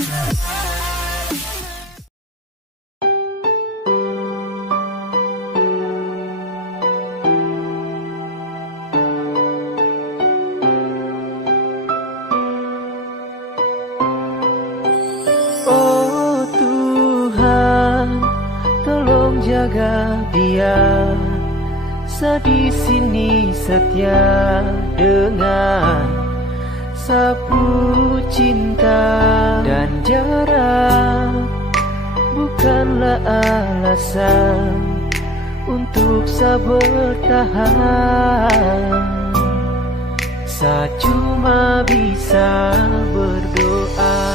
Oh Tuhan, tolong jaga dia, di sini setia dengan sapu cinta, dan jarak bukanlah alasan untuk saya bertahan. Saya cuma bisa berdoa.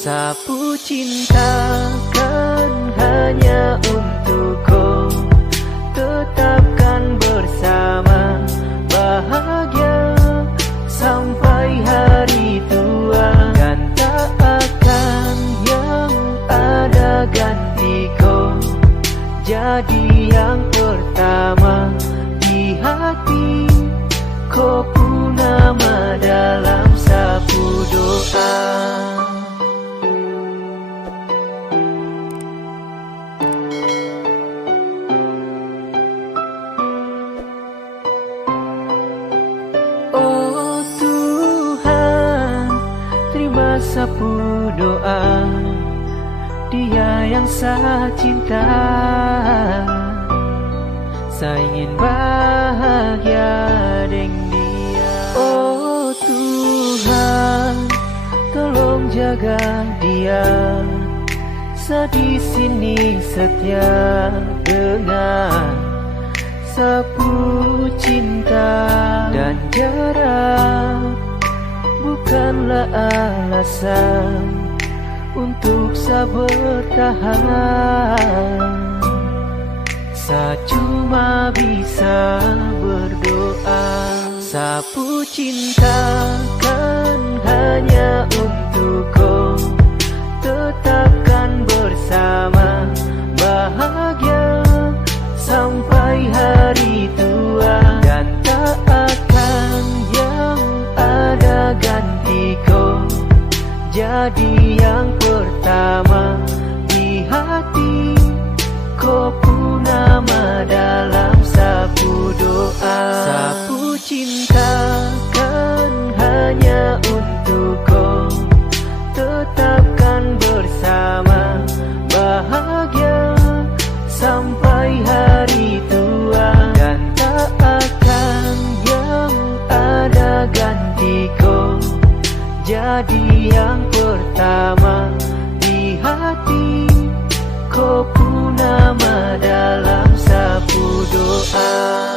Sapu cinta kan hanya untukku, tetapkan bersama, bahagia sampai hari tua, dan tak akan yang ada gantiku. Jadi yang pertama di hati, kau pun nama dalam sapu doa. Oh Tuhan, terima sapu doa dia yang saya cinta. Saya ingin bahagia dengan dia. Oh Tuhan, tolong jaga dia, di sini setia dengan sapu cinta, dan jarak bukanlah alasan untuk saya bertahan. Saya cuma bisa berdoa. Sapu cinta kan hanya untukku, tetapkan bersama, bahagia sampai hari tua, dan tak akan yang ada gantiku. Jadi yang pertama di hati, kau pun nama dalam sapu doa. Sapu cinta kan hanya untukku, tetapkan bersama, bahagia sampai hari tua, dan tak akan yang ada gantiku. Jadi yang pertama di hati, kau pun nama dalam sapu doa.